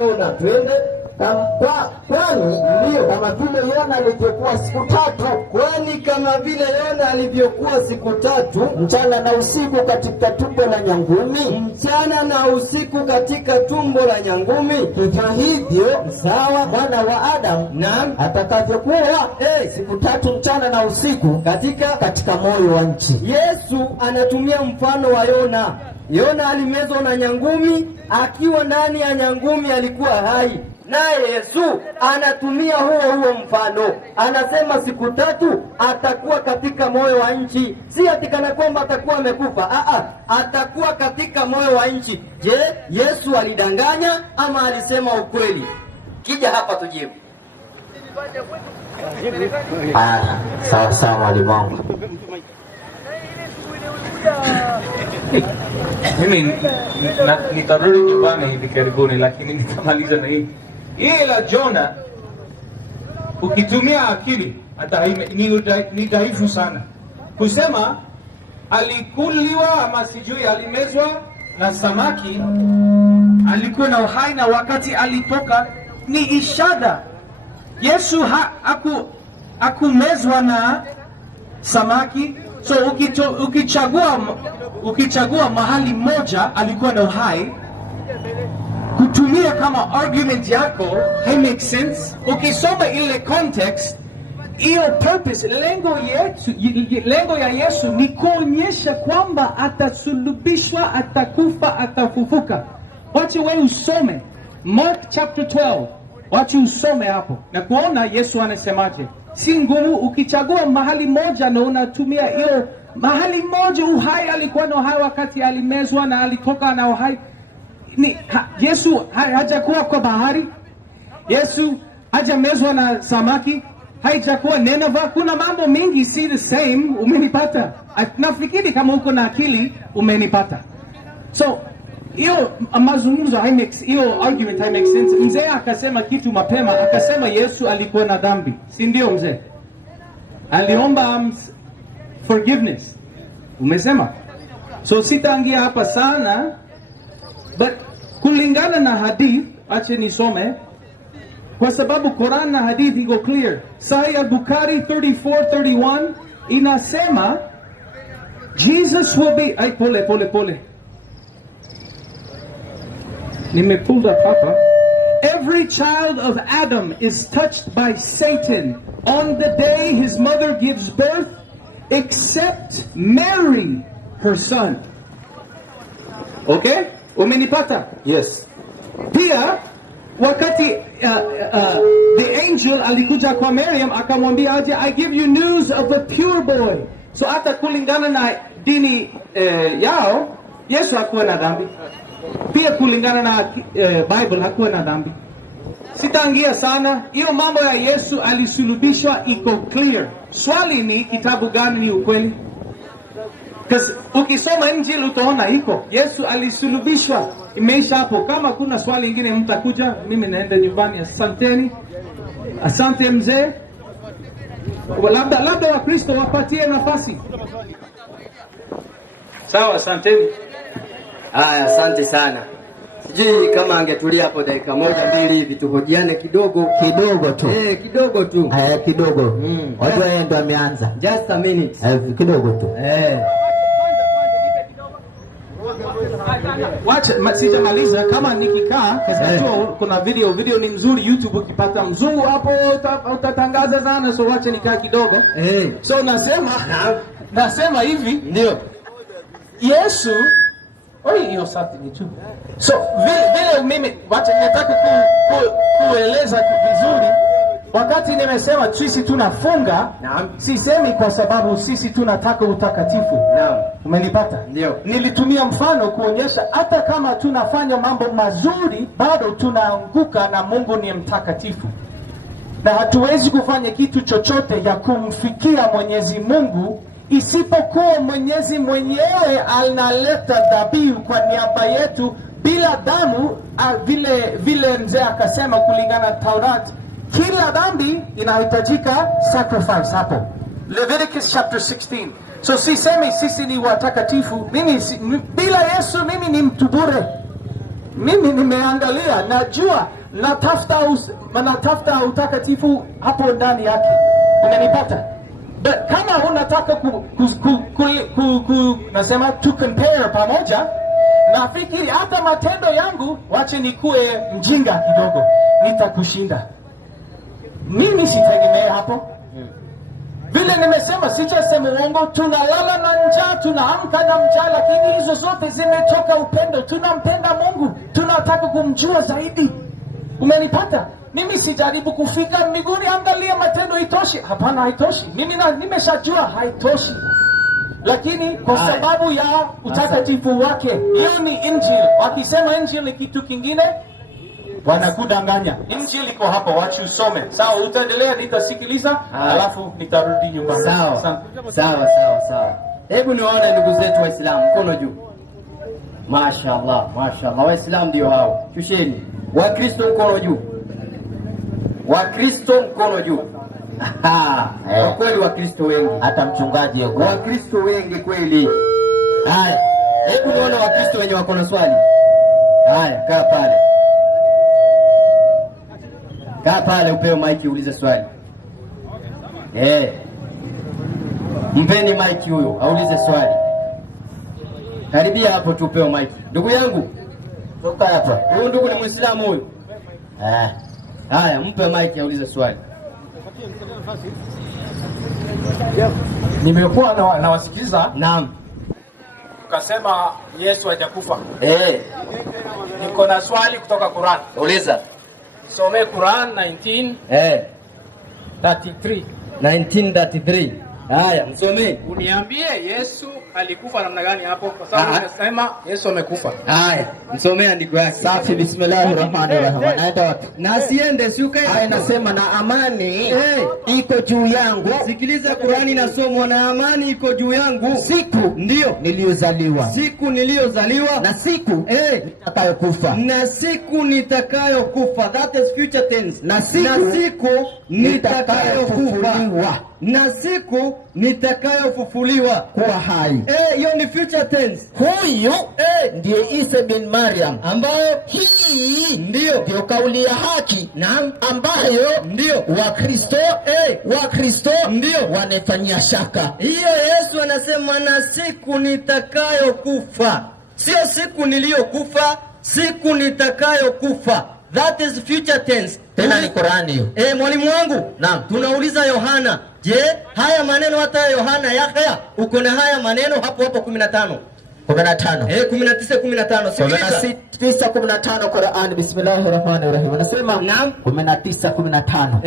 Yona twende kwani ndio kama vile Yona alivyokuwa siku tatu, kwani kama vile Yona alivyokuwa siku tatu mchana na usiku katika tumbo la nyangumi, mchana na usiku katika tumbo la nyangumi, hivyo hivyo sawa mwana wa Adamu na atakavyokuwa siku tatu mchana na usiku katika moyo wa nchi. Yesu anatumia mfano wa Yona. Yona alimezwa na nyangumi, akiwa ndani ya nyangumi alikuwa hai. Naye Yesu anatumia huo mfano. Anasema siku tatu atakuwa katika moyo wa nchi. Si atikana kwamba atakuwa amekufa. Atakuwa katika moyo wa nchi. Je, Yesu alidanganya ama alisema ukweli? Kija hapa tujibu. Sawa mwalimu wangu. Mimi nitarudi nyumbani hivi karibuni, lakini nitamaliza na hii. Ila Jona ukitumia akili hata ni dhaifu sana kusema alikuliwa ama sijui alimezwa na samaki, alikuwa na uhai, na wakati alitoka ni ishara. Yesu hakumezwa na samaki. So ukichagua mahali moja alikuwa na uhai, kutumia kama argument yako hai make sense. Ukisoma ile context, hiyo purpose, lengo ya Yesu ni kuonyesha kwamba atasulubishwa, atakufa, atafufuka. Wacha wewe usome Mark chapter 12, wacha usome hapo na kuona Yesu anasemaje. Si ngumu ukichagua mahali moja na unatumia hiyo mahali moja. Uhai, alikuwa na uhai wakati alimezwa na alitoka na uhai. Yesu hajakuwa kwa bahari. Yesu hajamezwa na samaki. Haijakuwa Nineve. Kuna mambo mingi si the same. Umenipata? Nafikiri kama uko na akili umenipata. So hiyo mazungumzo hiyo argument hai make sense. Mzee akasema kitu mapema, akasema Yesu alikuwa na dhambi, si ndio mzee? Aliomba forgiveness. Umesema? So sitaingia hapa sana, but kulingana na hadith, acha nisome kwa sababu Quran na hadith iko clear. Sahih al-Bukhari 34:31 inasema Jesus will be pole pulled up hapa. Every child of Adam is touched by Satan on the day his mother gives birth, except Mary, her son. Okay? Umenipata? Yes. Pia wakati the angel alikuja kwa Miriam akamwambia aje, I give you news of a pure boy. So hata kulingana na dini yao, Yesu hakuwa na dhambi. Pia kulingana na Bible hakuwa na dhambi. Sitaingia sana. Hiyo mambo ya Yesu alisulubishwa iko clear. Swali ni kitabu gani ni ukweli? Because ukisoma Injili utaona iko Yesu alisulubishwa, imeisha hapo. Kama kuna swali lingine mtakuja, mimi naenda nyumbani. Asanteni. Asante mzee. Labda Wakristo wapatie nafasi. Sawa, asanteni. Asante sana. Sijui kama angetulia hapo dakika moja mbili hivi tuhojiane kidogo tu. Kidogo tu. Kidogo. Watu wao ndo ameanza. Just a minute. Kidogo tu. Wacha sijamaliza. Kama nikikaa kwa sababu kuna video ni mzuri YouTube, ukipata mzungu hapo utatangaza sana. So wacha nikaa kidogo. So nasema hivi ndio Yesu hiyo sati ni tu. So vile mimi wacha nataka kueleza vizuri. Wakati nimesema sisi tunafunga, sisemi kwa sababu sisi tunataka utakatifu. Umenipata? Ndio. Nilitumia mfano kuonyesha hata kama tunafanya mambo mazuri bado tunaanguka, na Mungu ni mtakatifu. Na hatuwezi kufanya kitu chochote ya kumfikia Mwenyezi Mungu isipokuwa Mwenyezi mwenyewe analeta dhabihu kwa niaba yetu bila damu. Vile mzee akasema kulingana na Taurat, kila dhambi inahitajika sacrifice hapo. Leviticus chapter 16. So sisemi sisi ni watakatifu. Bila Yesu mimi ni mtu bure. Mimi nimeangalia, najua natafuta utakatifu hapo ndani yake. Unanipata? But kama unataka nasema to compare pamoja, nafikiri hata matendo yangu, wache nikuwe mjinga kidogo, nitakushinda. Mimi sitegemea hapo. Vile nimesema, sijasema uongo. Tunalala na njaa, tunaamka na njaa, lakini hizo zote zimetoka upendo. Tunampenda Mungu, tunataka kumjua zaidi. Umenipata? Mimi sijaribu kufika mbinguni, angalia matendo itoshi. Hapana, haitoshi. Mimi nimeshajua haitoshi. Lakini kwa sababu ya utakatifu wake, hiyo ni Injili. Wakisema Injili ni kitu kingine, wanakudanganya. Injili iko hapa, wacha usome. Sawa, utaendelea, nitasikiliza, alafu nitarudi nyumbani. Sawa. Hebu niwaone ndugu zetu Waislamu, mkono juu. Mashaallah. Waislamu ndio hao. Shusheni. Wakristo mkono juu. Wakristo mkono juu. Kwa kweli Wakristo wengi, hata mchungaji yuko. Wakristo wengi kweli. Haya, hebu nione Wakristo wenye wako na swali. Haya, kaa pale upewe maiki uulize swali. Mpeni maiki huyo aulize swali. Karibia hapo tu upewe maiki. Ndugu yangu, toka hapa. Huyu ndugu ni Muislamu huyu. Haya, mpe maiki aulize swali. Nimekuwa nawasikiliza. Naam. Ukasema Yesu hajakufa. Niko na swali kutoka Quran. Uliza. Some Quran 19:33. Haya, msomee. Uniambie Yesu alikufa namna gani hapo, kwa sababu unasema Yesu amekufa. Haya, msomee andiko yake. Safi, bismillahirrahmanirrahim. Naenda wapi? Na asiende, si ukae. Haya, nasema na amani iko juu yangu. Sikiliza, Qurani inasomwa na amani iko juu yangu. Siku ndio niliyozaliwa. Na siku nitakayokufa. That is future tense. Na siku nitakayofufuliwa. kuwa hai. Hiyo ni future tense. Huyu ndiye Isa bin Maryam, ambayo hii ndio kauli ya haki, naam, ambayo ndio Wakristo ndio wanafanyia shaka. Hiyo Yesu anasema na siku nitakayokufa, sio siku niliyokufa, siku nitakayokufa. That is future tense. Tena ni Qurani hiyo. Mwalimu wangu, naam, tunauliza Yohana, je, haya maneno hata Yohana Yahya uko na haya maneno hapo 15? 19:15. Sikiliza 19:15 Qur'an. Bismillahirrahmanirrahim. Anasema naam, 19:15.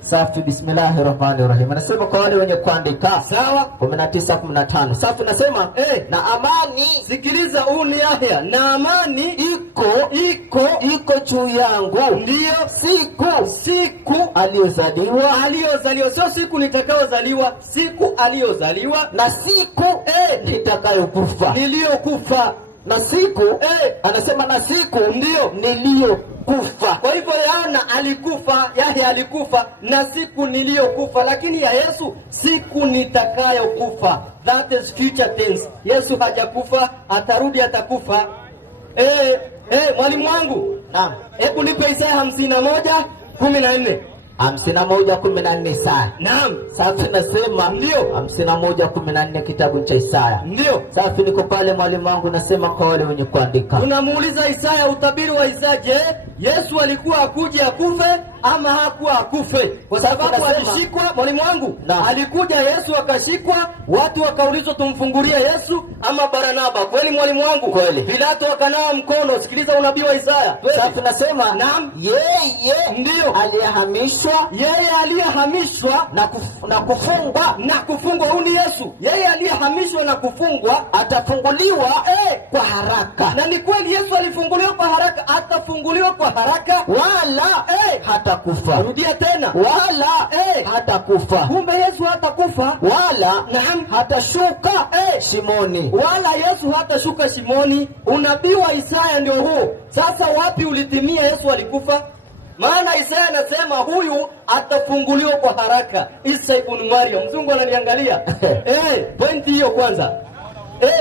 Safi, bismillahirrahmanirrahim. Anasema kwa wale wenye kuandika. Sawa, 19:15. Safi, nasema na amani. Sikiliza, huu ni Yahya. Na amani iko juu yangu. Ndio siku aliyozaliwa, sio siku nitakayozaliwa, siku aliyozaliwa, na siku nitakayokufa. Niliyokufa. Na siku anasema na siku ndio niliyokufa. Kwa hivyo Yahya alikufa na siku niliyokufa, lakini ya Yesu siku nitakayokufa. That is future tense. Yesu hajakufa, atarudi, atakufa. Mwalimu wangu, naam, hebu nipe Isaya 51:14. 51:14 Isaya. Naam. Safi, nasema ndio 51:14 kitabu cha Isaya. Ndio. Safi, niko pale mwalimu wangu, nasema kwa wale wenye kuandika. Tunamuuliza Isaya, utabiri wa Isaya, je, Yesu alikuwa akuje akufe ama hakuwa akufe? Kwa sababu alishikwa, mwalimu wangu, alikuja Yesu akashikwa, watu wakaulizwa tumfungulie Yesu ama Barnaba. Kweli mwalimu wangu? Kweli. Pilato akanawa mkono. Sikiliza unabii wa Isaya. Safi, nasema naam, yeye ndio aliyehamishwa na kufungwa. Huyu ni Yesu. Yeye aliyehamishwa na kufungwa atafunguliwa kwa haraka. Na ni kweli Yesu alifunguliwa kwa haraka, atafunguliwa kwa haraka, wala hatakufa. Rudia tena, wala hatakufa. Kumbe Yesu hatakufa, wala naam, hatashuka shimoni. Wala Yesu hatashuka shimoni. Unabii wa Isaya ndio huo. Sasa wapi ulitimia Yesu alikufa? Maana Isaya anasema huyu atafunguliwa kwa haraka. Isa ibn Maryam. Mzungu ananiangalia. Pointi hiyo kwanza.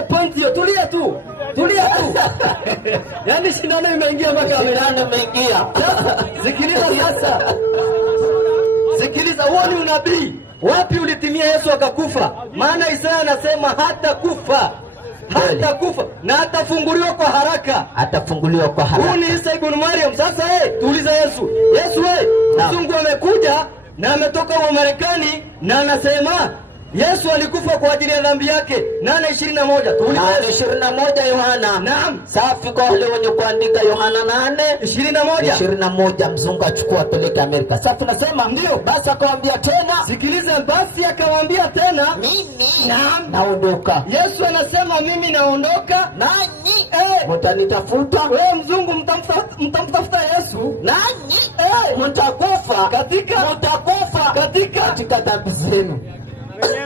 Point hiyo, tulia tu. Yaani shindano imeingia mpaka imeingia. Sikiliza sasa. Sikiliza, huo ni unabii. Wapi ulitimia Yesu akakufa? Maana Isaya anasema hata kufa na atafunguliwa kwa haraka. Huyu ni Isa ibn Maryam. Sasa tuuliza Yesu, mzungu amekuja na ametoka wa Marekani na anasema Yesu alikufa kwa ajili ya dhambi yake. 8:21. Tuulize 8:21 Yohana. Naam. Safi kwa wale wenye kuandika Yohana 8:21. Mzungu achukua apeleke Amerika. Safi nasema ndio. Basi akamwambia tena. Sikiliza, basi akamwambia tena, mimi naondoka. Yesu anasema mimi naondoka. Nani mtanitafuta? Wewe mzungu mtamtafuta Yesu. Nani mtakufa katika dhambi zenu.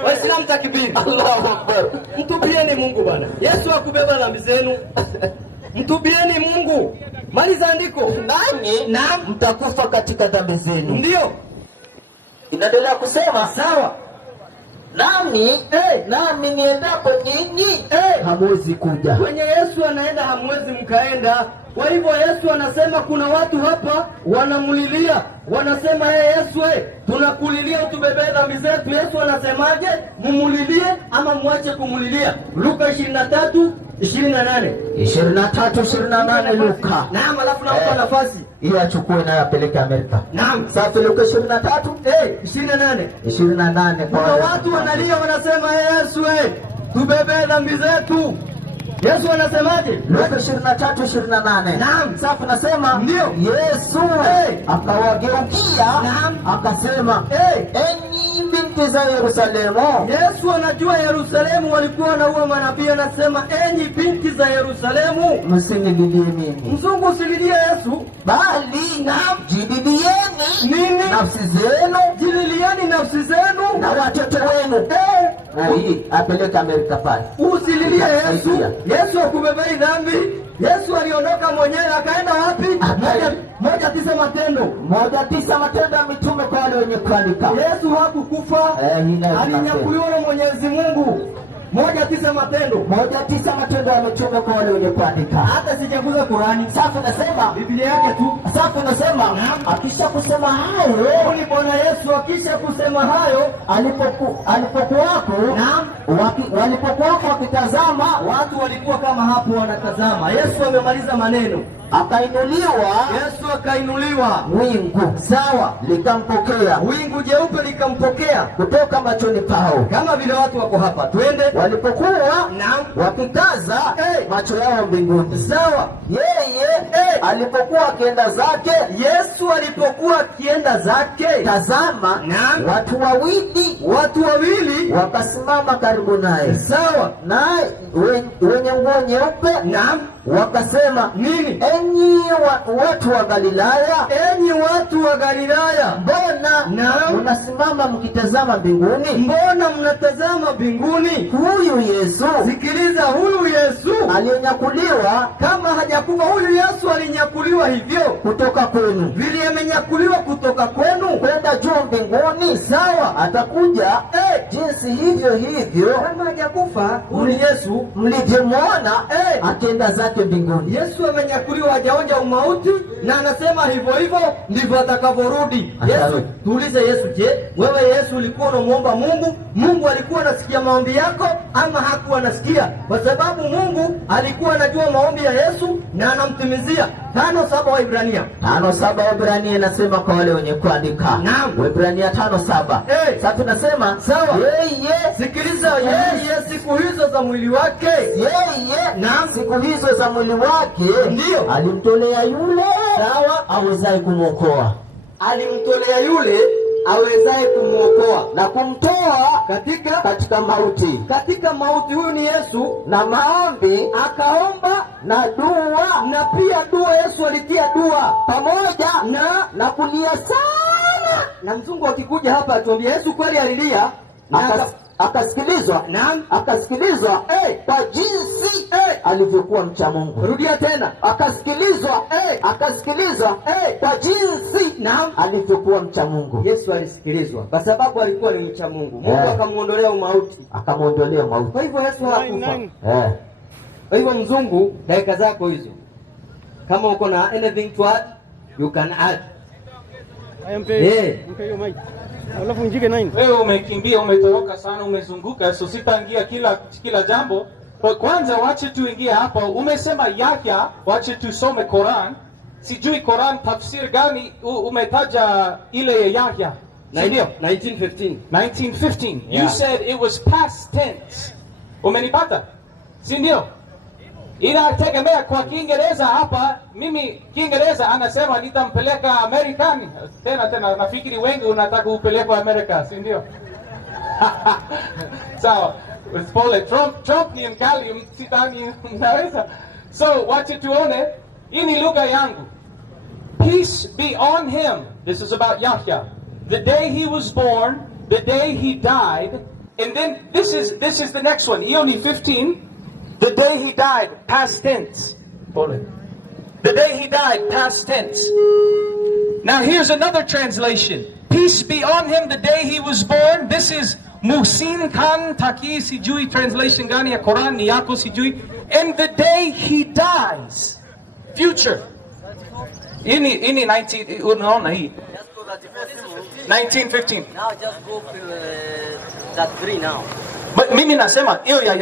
Waislamu takbiri. Allahu Akbar. Mtubieni Mungu bwana. Yesu akubeba dhambi zenu. Mtubieni Mungu. Maliza andiko. Nani mtakufa katika dhambi zenu. Ndio. Inaendelea kusema sawa. Nami niendapo nyinyi hamwezi kuja. Kwenye Yesu anaenda hamwezi mkaenda. Kwa hivyo Yesu anasema kuna watu hapa wanamlilia, wanasema Yesu tunakulilia utubebee dhambi zetu. Yesu anasemaje? Mumulilie ama muache kumulilia? Luka 23:28. 23:28 Luka. Naam, alafu naomba nafasi ili achukue na apeleke Amerika. Naam. Safi, Luka 23:28. Kuna watu wanalia wanasema Yesu tubebee dhambi zetu. Yesu anasemaje? Luka 23:28. Naam. Safi nasema ndio. Yesu akawageukia akasema enyi binti za Yerusalemu. Yesu anajua Yerusalemu walikuwa wanaua manabii, anasema enyi binti za Yerusalemu msinililie mimi. Mzungu usililie Yesu, bali jidilieni nafsi zenu. Jidilieni nafsi zenu na watoto wenu. Apeleka Amerika pale. Usililie Yesu. Yesu akubebei dhambi. Yesu aliondoka mwenyewe akaenda wapi? 1:9 Matendo. 1:9 Matendo ya Mitume kwa wale wenye kuandika. Yesu hakukufa. Alinyakuliwa na Mwenyezi Mungu. 1:9 Matendo. 1:9 Matendo ya Mitume kwa wale wenye kuandika. Hata sijaguza Qurani. Safi nasema Biblia yake tu. Safi nasema akisha kusema hayo, ni Bwana Yesu akisha kusema hayo, alipokuwako walipokuwako wakitazama, watu walikuwa kama hapo wanatazama. Yesu amemaliza maneno. Yesu akainuliwa. Wingu sawa likampokea. Wingu jeupe likampokea kutoka machoni pao. Kama vile watu wako hapa. Twende. Walipokuwa wakikaza macho yao mbinguni. Sawa. Yeye alipokuwa akienda zake. Yesu alipokuwa akienda zake, tazama watu wawili wakasimama karibu naye. Sawa. Naye wenye nguo nyeupe wakasema nini? Enyi watu wa Galilaya, mbona mnasimama mkitazama mbinguni? Mbona mnatazama mbinguni? Huyu Yesu, sikiliza, huyu Yesu aliyenyakuliwa, kama hajakufa, huyu Yesu alinyakuliwa hivyo kutoka kwenu, vile amenyakuliwa kutoka kwenu kwenda juu mbinguni. Sawa, atakuja jinsi hivyo kama hajakufa. Huyu Yesu mlijemwona akienda zake mbinguni. Yesu amenyakuliwa, hajaonja umauti, na anasema hivyo ndivyo atakavyorudi. Yesu, tuulize Yesu, je, wewe Yesu ulikuwa unamuomba Mungu? Mungu alikuwa anasikia maombi yako ama hakuwa anasikia? Kwa sababu Mungu alikuwa anajua maombi ya Yesu na anamtimizia. 5:7 Waebrania. 5:7 Waebrania inasema kwa wale wenye kuandika. Naam. Waebrania 5:7. Sasa tunasema sawa. Yeye, sikiliza, yeye siku hizo za mwili wake. Siku hizo za mwili wake ndio alimtolea yule awezaye kumwokoa. Alimtolea yule awezaye kumwokoa na kumtoa katika mauti. Katika mauti. Huyu ni Yesu. Na maombi akaomba na dua, na pia dua. Yesu alitia dua pamoja na kulia sana. Na mzungu akikuja hapa atuambia Yesu kweli alilia akasikilizwa, Naam. akasikilizwa kwa jinsi alivyokuwa mcha Mungu. Rudia tena. Akasikilizwa akasikilizwa kwa jinsi Naam. alivyokuwa mcha Mungu. Yesu alisikilizwa kwa sababu alikuwa ni mcha Mungu. Mungu Eh. akamuondolea umauti. Akamwondolea mauti. Kwa hivyo Yesu hakufa. Kwa hivyo mzungu, dakika zako hizo, kama uko na anything to add, you can add. Alafu njike 9. Wewe umekimbia, umetoroka sana, umezunguka, so sitaingia kila jambo. Kwa kwanza wache tuingie hapa. Umesema Yahya, wache tusome Quran. Sijui Quran tafsiri gani umetaja ile ya Yahya. Ndio 1915. 1915. Yeah. You said it was past tense. Umenipata? Si ndio? Inategemea kwa Kiingereza hapa. Mimi Kiingereza anasema nitampeleka Amerikani. Tena nafikiri wengi unataka upelekwa Amerika, si ndio? Sawa. Pole. Trump ni mkali, sidhani mnaweza. So wacha tuone. Hii ni lugha yangu. Peace be on him. This is about Yahya. The day he was born, the day he died, and then this is the next one. Ioni 15. The day he died, past tense. The day he died, past tense. Now here's another translation. Peace be on him the day he was born. This is Muhsin Khan Taki Sijui translation gani ya Quran ni yako sijui. And the day he dies. Future. Ini 19 unaona hii. 1915. Now just go that 3 now. But mimi nasema hiyo ya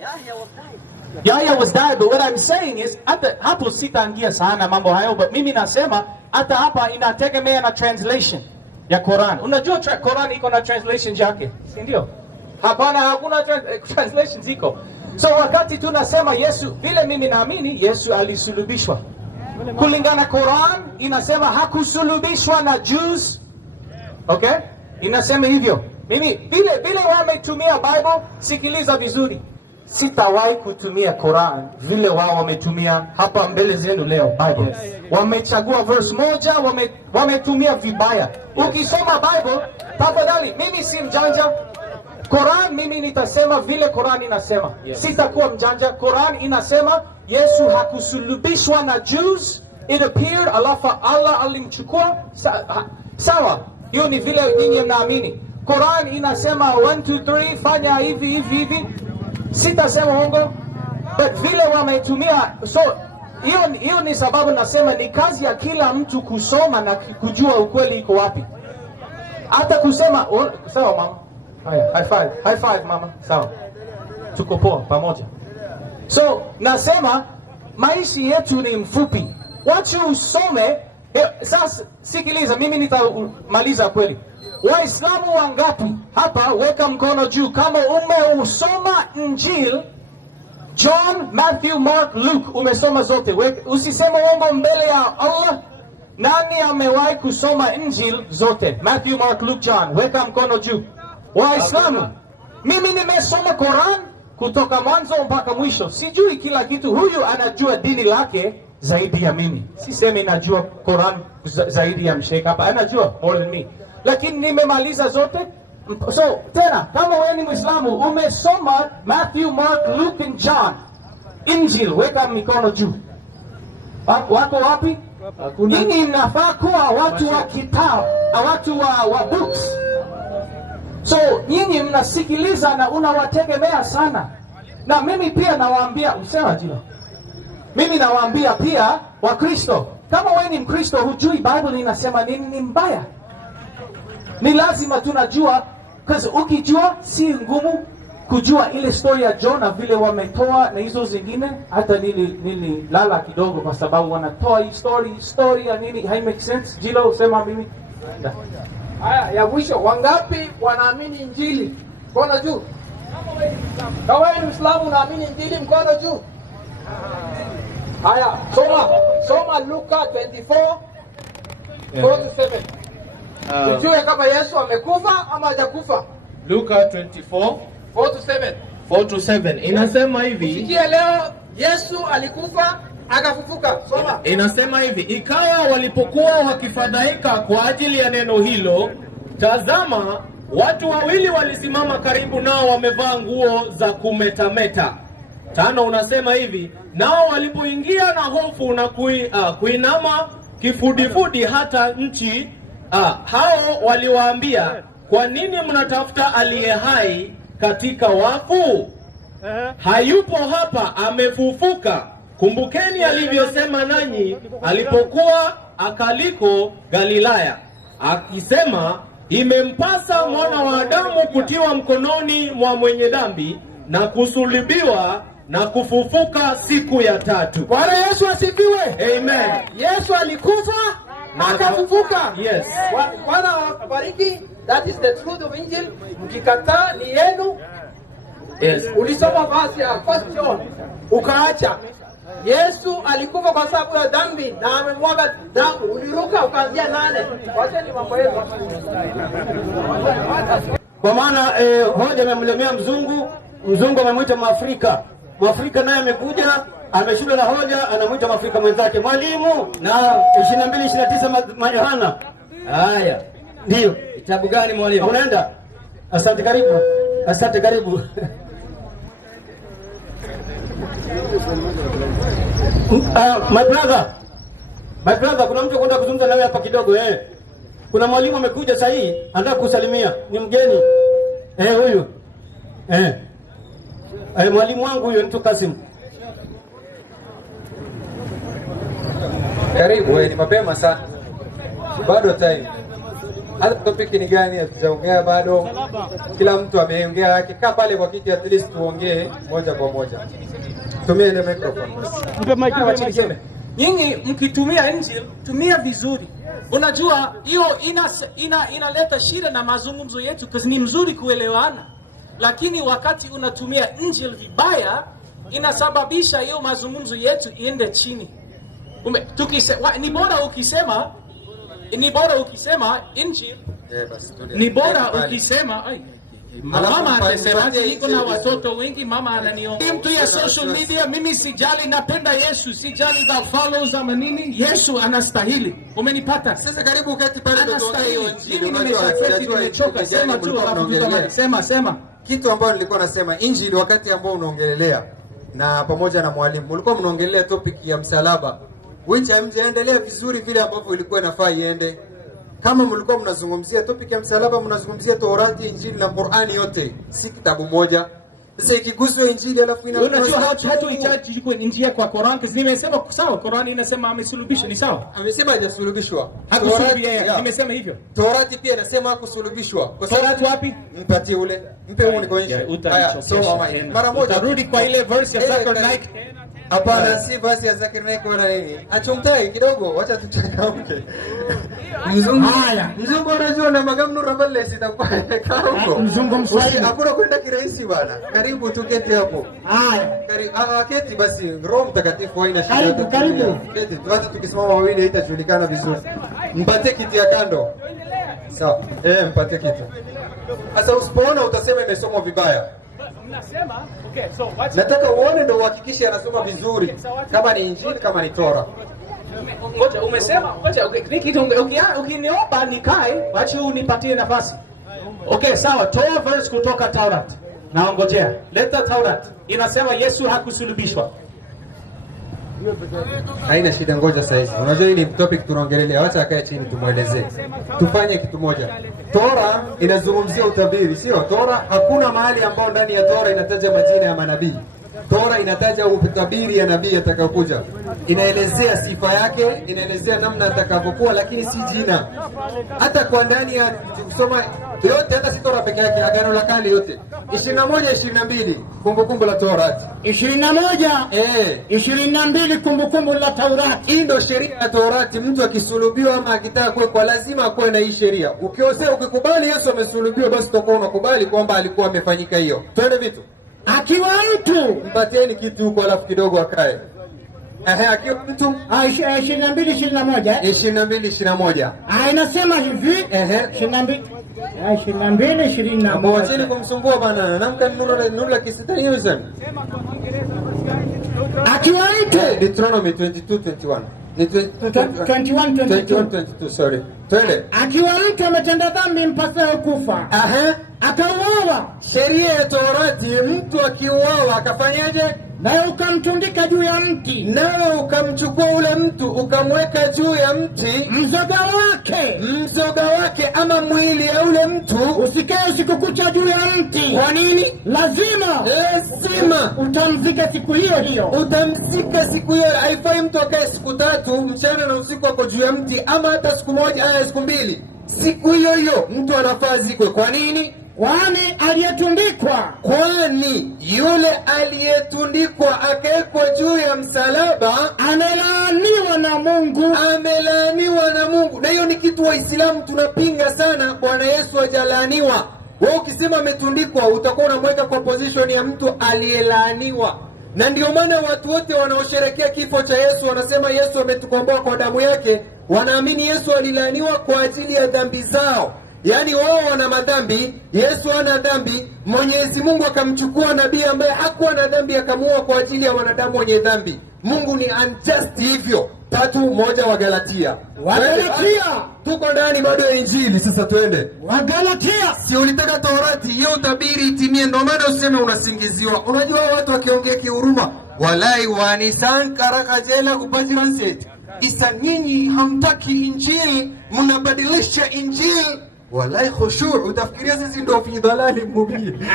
Yeah, he was dying. Yahya was died, but what I'm saying is hata hapo sitaingia sana mambo hayo, but mimi nasema hata hapa inategemea na translation ya Quran. Unajua Quran iko na translation yake, si ndio? Hapana, hakuna translation ziko. So wakati tunasema Yesu, vile mimi naamini Yesu alisulubishwa. Kulingana Quran inasema hakusulubishwa na Jews. Okay? Inasema hivyo. Mimi vile wametumia Bible, sikiliza vizuri. Sitawahi kutumia Quran vile wao wametumia hapa mbele zenu leo Bible. Wamechagua verse moja, wametumia vibaya. Ukisoma Bible, tafadhali, mimi si mjanja. Quran mimi nitasema vile Quran inasema. Sitakuwa mjanja. Quran inasema Yesu hakusulubishwa na Jews. It appeared Allah alimchukua. Sawa. Hiyo ni vile ninyi mnaamini. Quran inasema 1 2 3 fanya hivi. Sitasema uongo, but vile wametumia. So hiyo ni sababu nasema ni kazi ya kila mtu kusoma na kujua ukweli iko wapi. Hata kusema sawa mama. Haya, high five mama. Sawa. Tuko poa pamoja. So nasema maisha yetu ni mfupi. Wacha usome. Sasa sikiliza, mimi nitamaliza kweli. Waislamu wangapi hapa, weka mkono juu kama umeusoma Injili John, Matthew, Mark, Luke, umesoma zote. Usiseme uongo mbele ya Allah. Nani amewahi kusoma Injili zote? Matthew, Mark, Luke, John. Weka mkono juu. Waislamu, mimi nimesoma Quran kutoka mwanzo mpaka mwisho. Sijui kila kitu. Huyu anajua dini lake zaidi ya mimi. Sisemi najua Quran zaidi ya msheka hapa. Anajua more than me. Lakini nimemaliza zote. So tena kama wewe ni Muislamu umesoma Matthew, Mark, Luke and John Injili, weka mikono juu. Wako wapi? Nyinyi mnafaa kuwa watu wa kitabu, watu wa books. So nyinyi mnasikiliza na unawategemea sana. Na mimi pia nawaambia, usema jina. Mimi nawaambia pia Wakristo, kama wewe ni Mkristo hujui Bible inasema nini ni mbaya. Ni lazima tunajua, because ukijua si ngumu kujua ile story ya Jonah vile wametoa na hizo zingine. Hata nililala kidogo kwa sababu wanatoa hii story ya nini hai make sense. Jilo usema mimi. Haya ya mwisho, wangapi wanaamini Injili? Mkono juu. Kama wewe ni Muislamu unaamini Injili, mkono juu. Haya, soma Luka 24 47. Tujue kama Yesu amekufa ama hajakufa. Luka 24 4-7 inasema hivi. Sikia leo Yesu alikufa akafufuka. Soma. Inasema hivi, ikawa walipokuwa wakifadhaika kwa ajili ya neno hilo, tazama watu wawili walisimama karibu nao wamevaa nguo za kumetameta. 5 unasema hivi, nao walipoingia na hofu na kuinama kifudifudi hata nchi, hao waliwaambia, kwa nini mnatafuta aliye hai katika wafu? Hayupo hapa, amefufuka. Kumbukeni alivyosema nanyi alipokuwa akaliko Galilaya, akisema, imempasa mwana wa Adamu kutiwa mkononi mwa mwenye dhambi na kusulubiwa na kufufuka siku ya 3. Bwana Yesu asifiwe. Amen. Yesu alikufa akafufuka. Yes. Bwana awabariki. That is the truth of Injil. Mkikataa ni yenu. Yes. Ulisoma verse ya 1 John ukaacha. Yesu alikufa kwa sababu ya dhambi na amemwaga damu. Uliruka ukaanzia 8. Wacheni mambo yenu. Kwa maana hoja amemlemea mzungu amemwita Mwafrika. Mwafrika naye amekuja ameshindwa na hoja, anamwita Mwafrika mwenzake mwalimu. Na 22:29 Yohana. Haya. Ndio. Kitabu gani mwalimu? Unaenda? Asante, karibu. Asante, karibu. My brother, kuna mtu kwenda kuzungumza nawe hapa kidogo Kuna mwalimu amekuja sasa hii, anataka kusalimia. Ni mgeni. Huyu. Mwalimu wangu huyo ni Kasim. Karibu, ni mapema sana. Bado time. Hata topic ni gani hatujaongea bado. Kila mtu ameongea yake. Kaa pale kwa kiti, at least tuongee moja kwa moja. Tumia ile microphone. Mpe microphone. Nyinyi mkitumia Injili, tumia vizuri. Unajua hiyo inaleta shida na mazungumzo yetu, kwa ni mzuri kuelewana. Lakini wakati unatumia Injili vibaya, inasababisha hiyo mazungumzo yetu iende chini. Ni bora ukisema Injili. Ni bora ukisema mama anasema niko na watoto wengi, mama ananiomba. Mtu ya social media, mimi sijali, napenda Yesu, sijali the follows ama nini. Yesu anastahili. Umenipata? Sasa karibu uketi pale ndio hiyo Injili. Mimi nimechoka, sema tu alafu sema. Kitu ambacho nilikuwa nasema, Injili wakati ambao unaongelelea na pamoja na mwalimu, mlikuwa mnaongelea topic ya msalaba. Which hamjaendelea vizuri vile ambavyo ilikuwa inafaa iende. Kama mlikuwa mnazungumzia topic ya msalaba, mnazungumzia Torati, Injili na Qur'ani yote, si kitabu moja. Sasa ikiguswa Injili alafu unajua hatuhitaji kuingia kwa Qur'an, kwa nimesema sawa, Qur'an inasema amesulubishwa, ni sawa. Amesema hajasulubishwa. Hakusulubishwa, nimesema hivyo. Torati pia inasema hakusulubishwa. Kwa Torati wapi? Mpatie ule. Mpe huo nikuonyeshe. Mara moja tarudi kwa ile verse ya Zechariah. Hapana, si basi ya Zechariah kwa nini? Achomtai kidogo, acha tuchangamke. Mzungu anajua na magamnu rabale sitakuwa huko. Mzungu Mswahili. Hakuna kwenda kirahisi bwana. Karibu tuketi hapo. Haya. Keti basi, Roho Mtakatifu haina shida. Karibu. Keti, tuanze tukisimama wawili haitajulikana vizuri. Mpate kiti ya kando. Sawa. Mpate kiti. Sasa usipoona utasema imesomwa vibaya. Nataka uone ndio uhakikishe anasoma vizuri, kama ni Injili kama ni Tora. Ngoja umesema, ukiniomba nikae, wacha unipatie nafasi. Okay, sawa, toa verse kutoka Taurat. Naongojea. Leta Taurat. Inasema Yesu hakusulubishwa. Haina shida, ngoja sasa hizi. Unajua hii ni topic tunaongelea, acha akae chini tumuelezee. Tufanye kitu moja. Tora inazungumzia utabiri, sio? Tora hakuna mahali ambao ndani ya Tora inataja majina ya manabii. Tora inataja utabiri ya nabii atakayokuja. Inaelezea sifa yake, inaelezea namna atakavyokuwa, lakini si jina. Hata kwa ndani ya kusoma yote, hata si Tora peke yake, Agano la Kale yote. 21:22 kumbukumbu la Torati. 22 kumbukumbu la Taurati. Hii ndio sheria ya Torati. Mtu akisulubiwa ama akitaka kuwekwa lazima akuwe na hii sheria. Ukikubali Yesu amesulubiwa, basi utakuwa unakubali kwamba alikuwa amefanyika hiyo. Twende vitu. Akiwa mtu mpatieni kitu huko alafu kidogo akae. Akiwa mtu 22:21 inasema hivi 22:21. Mwacheni kumsumbua bana. Namka nuru kisitani hizo. Akiwa mtu Deuteronomy 22:21. 21:22, sorry. Twende. Akiwa mtu ametenda dhambi mpasayo kufa, akauawa. Sheria ya Torati, mtu akiuawa akafanyaje? Nawe ukamtundika juu ya mti. Nawe ukamchukua ule mtu ukamweka juu ya mti. Mzoga wake ama mwili ya ule mtu usikae usiku kucha juu ya mti. Kwa nini? Lazima utamzika siku hiyo. Utamzika siku hiyo. Haifai mtu akae siku 3 mchana na usiku ako juu ya mti, ama hata siku 1 siku 2. Siku hiyo mtu anafaa zikwe. Kwa nini? Kwani yule aliyetundikwa akawekwa juu ya msalaba amelaaniwa na Mungu. Na hiyo ni kitu Waislamu tunapinga sana. Bwana Yesu hajalaaniwa. Wewe ukisema ametundikwa utakuwa unamweka kwa position ya mtu aliyelaaniwa. Na ndio maana watu wote wanaosherehekea kifo cha Yesu wanasema Yesu ametukomboa kwa damu yake. Wanaamini Yesu alilaaniwa kwa ajili ya dhambi zao. Yaani wao wana madhambi, Yesu hana dhambi. Mwenyezi Mungu akamchukua nabii ambaye hakuwa na dhambi akamuua kwa ajili ya wanadamu wenye dhambi. Mungu ni unjust hivyo. 3:1 Wagalatia. Tuko ndani bado ya Injili, sasa twende. Wagalatia. Si ulitaka Torati hiyo tabiri itimie, ndio maana useme unasingiziwa. Unajua watu wakiongea kihuruma, walai wanisan karakajela kubajiranset. Isa nyinyi hamtaki Injili, mnabadilisha Injili. Walai khushu' utafikiria sisi ndio fi dhalali mubin.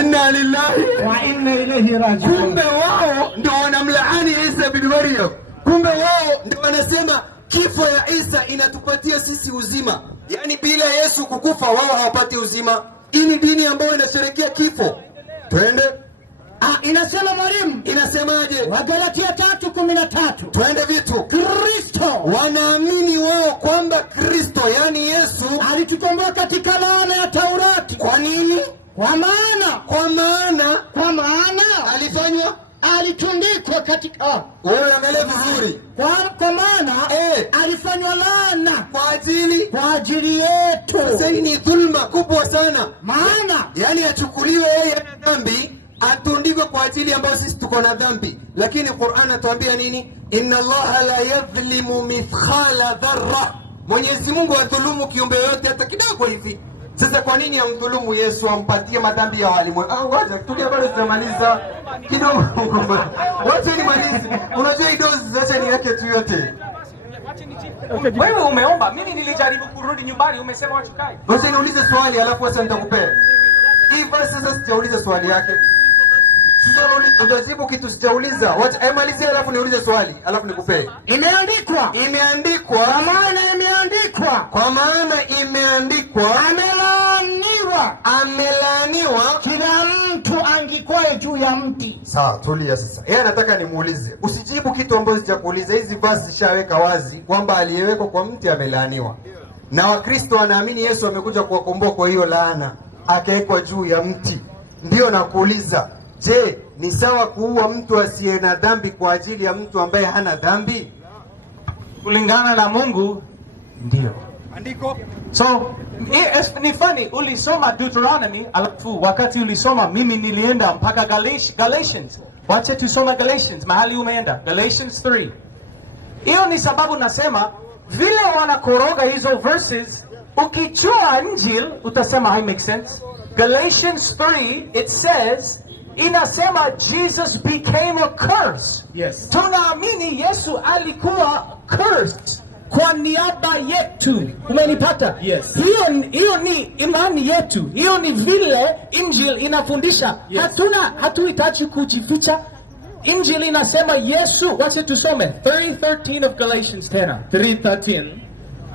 Inna lillahi wa inna ilayhi raji'un. Kumbe wao ndio wanamlaani Isa bin Maryam. Kumbe wao ndio wanasema kifo ya Isa inatupatia sisi uzima. Yaani bila Yesu kukufa wao hawapati uzima. Hii ni dini ambayo inasherehekea kifo. Twende. Inasema mwalimu. Inasemaje? Wagalatia 3:13. Twende vitu. Kristo. Wanaamini wao kwamba Kristo yani Yesu alitukomboa katika laana ya Taurati. Kwa nini? Kwa maana alifanywa, alitundikwa katika. Wewe angalia vizuri. Kwa maana alifanywa laana kwa ajili yetu. Sasa hii ni dhulma kubwa sana. Maana yani achukuliwe yeye ana dhambi, atundikwe kwa ajili ambayo sisi tuko na dhambi. Lakini Qur'an atuambia nini? Inna Allaha la yadhlimu mithqala dharra. Mwenyezi Mungu hadhulumu kiumbe yote hata kidogo hivi. Sasa kwa nini amdhulumu Yesu, ampatie madhambi ya walimu? Ngoja tulia bado tutamaliza kidogo. Wacha nimalize. Unajua hii dozi acha niweke tu yote. Wewe umeomba, mimi nilijaribu kurudi nyumbani, umesema wachukai. Wacha niulize swali alafu sasa nitakupea. Hii basi sasa sijauliza swali yake. Sasa utajibu kitu sijauliza. Wacha amalizie alafu niulize swali alafu nikupee. Imeandikwa. Kwa maana imeandikwa. Amelaaniwa kila mtu angikwae juu ya mti. Sawa, tulia sasa. Yeye anataka nimuulize. Usijibu kitu ambacho sijakuuliza. Hizi verse zishaweka wazi kwamba aliyewekwa kwa mti amelaaniwa. Na Wakristo wanaamini Yesu amekuja kuwakomboa kwa hiyo laana, akawekwa juu ya mti. Ndio nakuuliza, je, ni sawa kuua mtu asiye na dhambi kwa ajili ya mtu ambaye hana dhambi? Kulingana na Mungu ndio. Andiko. So, ni funny, ulisoma Deuteronomy, alafu wakati ulisoma mimi nilienda mpaka Galatians. Wacha tusome Galatians, mahali umeenda. Galatians 3. Hiyo ni sababu nasema, vile wanakoroga hizo verses, ukichua Injili, utasema I make sense. Galatians 3, it says, inasema Jesus became a curse. Yes. Tunaamini Yesu alikuwa cursed kwa niaba yetu. Umenipata? Yes. Hiyo ni imani yetu. Hiyo ni vile Injili inafundisha. Yes. Hatuhitaji kujificha. Injili inasema Yesu, wacha tusome 3:13 of Galatians 10. 3:13.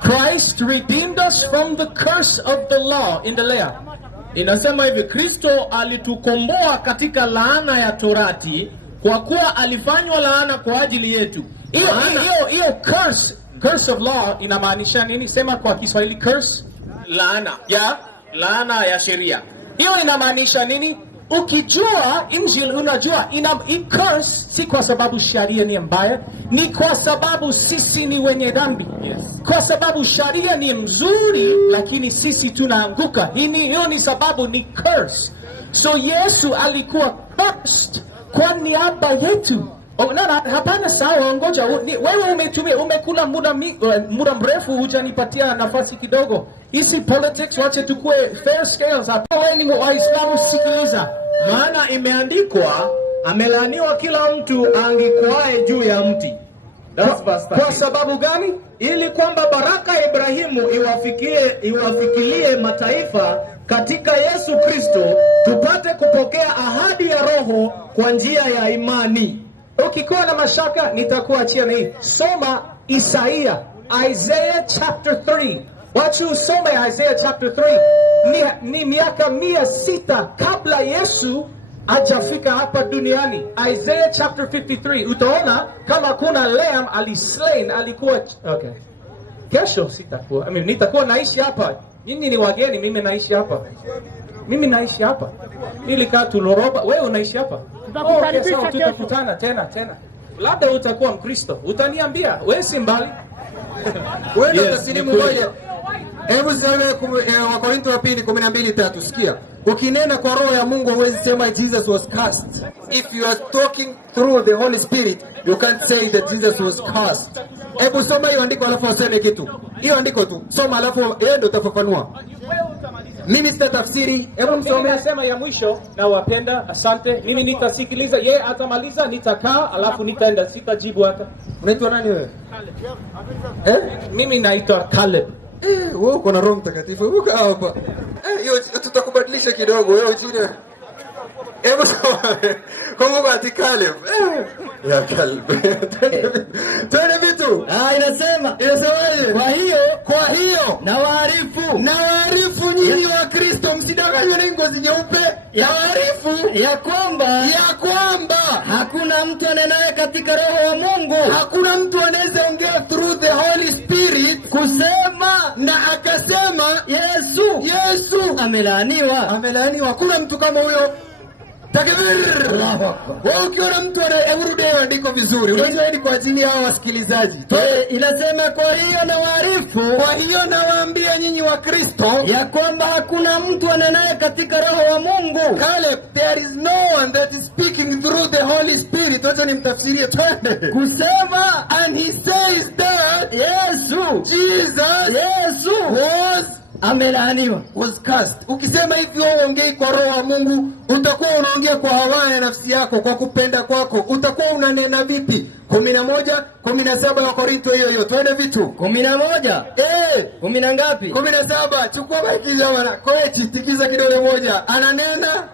Christ redeemed us from the curse of the law. Endelea. Inasema hivi, Kristo alitukomboa katika laana ya Torati kwa kuwa alifanywa laana kwa ajili yetu. Hiyo curse of law inamaanisha nini? Sema kwa Kiswahili curse. Laana. Yeah. Laana ya sheria. Hiyo inamaanisha nini? Ukijua Injili unajua curse si kwa sababu sharia ni mbaya, ni kwa sababu sisi ni wenye dhambi. Yes. Kwa sababu sharia ni mzuri lakini sisi tunaanguka. Hiyo ni sababu ni curse. So Yesu alikuwa cursed kwa niaba yetu. Oh, hapana, sawa, ngoja. Wewe umekula muda mrefu hujanipatia nafasi kidogo. Hizi politics wache tukue fair scales. Hapa wewe ni Waislamu, sikiliza. Maana imeandikwa, amelaaniwa kila mtu angikwae juu ya mti. Kwa sababu gani? Ili kwamba baraka ya Ibrahimu iwafikilie mataifa katika Yesu Kristo, tupate kupokea ahadi ya Roho kwa njia ya imani. Ukikuwa na mashaka nitakuachia na hii. Soma Isaiah chapter 3. Wacha usome Isaiah chapter 3. Ni miaka 600 kabla Yesu hajafika hapa duniani. Isaiah chapter 53. Utaona kama kuna lamb alislain alikuwa okay. Kesho sitakuwa. Nitakuwa naishi hapa. Nyinyi ni wageni, mimi naishi hapa. Nilikaa Tuloroba, wewe unaishi hapa? Tutakukaribisha kesho. Tutakutana tena. Labda utakuwa Mkristo. Utaniambia, wewe si mbali. Wewe ndo taslimu moja. Hebu sasa Wakorintho wa 2:12-3 sikia. Ukinena kwa roho ya Mungu huwezi sema Jesus was cast. If you are talking through the Holy Spirit, you can't say that Jesus was cast. Hebu soma hiyo andiko alafu useme kitu. Hiyo andiko tu. Soma alafu yeye ndo utafafanua. Mimi sita tafsiri. Hebu msome. Nasema ya mwisho na wapenda, asante. Mimi nitasikiliza, yeye atamaliza, nitakaa alafu nitaenda, sitajibu hata. Unaitwa nani wewe? Mimi naitwa Caleb. Wewe uko na Roho Mtakatifu. Uko hapa. Hiyo tutakubadilisha kidogo wewe jina. Hebu soma. Kama ati Caleb. Ya Caleb. Tena vitu. Inasemaje? Kwa hiyo nawaarifu nyinyi wa Kristo, msidanganywe na ngozi nyeupe. Yaarifu ya kwamba hakuna mtu anenaye katika roho wa Mungu, hakuna mtu anaweza ongea through the Holy Spirit kusema na akasema Yesu amelaaniwa. Hakuna mtu kama huyo. Takbir! Wewe ukiona mtu anayerudia andiko vizuri, unajua ni kwa ajili ya wasikilizaji. Inasema kwa hiyo nawaambia nyinyi wa Kristo ya kwamba hakuna mtu anenaye katika roho wa Mungu. Caleb, there is no one that is speaking through the Holy Spirit. Wacha nimtafsirie twende. Kusema, and he says that Jesus amelaaniwa, was cast. Ukisema hivyo uongei kwa roho wa Mungu, utakuwa unaongea kwa hawa ya nafsi yako, kwa kupenda kwako. Utakuwa unanena vipi? 11:17 wa Korintho hiyo. Twende vitu. 11. 10 ngapi? 17. Chukua maiki jamaa. Koechi tikiza kidole moja. Ananena.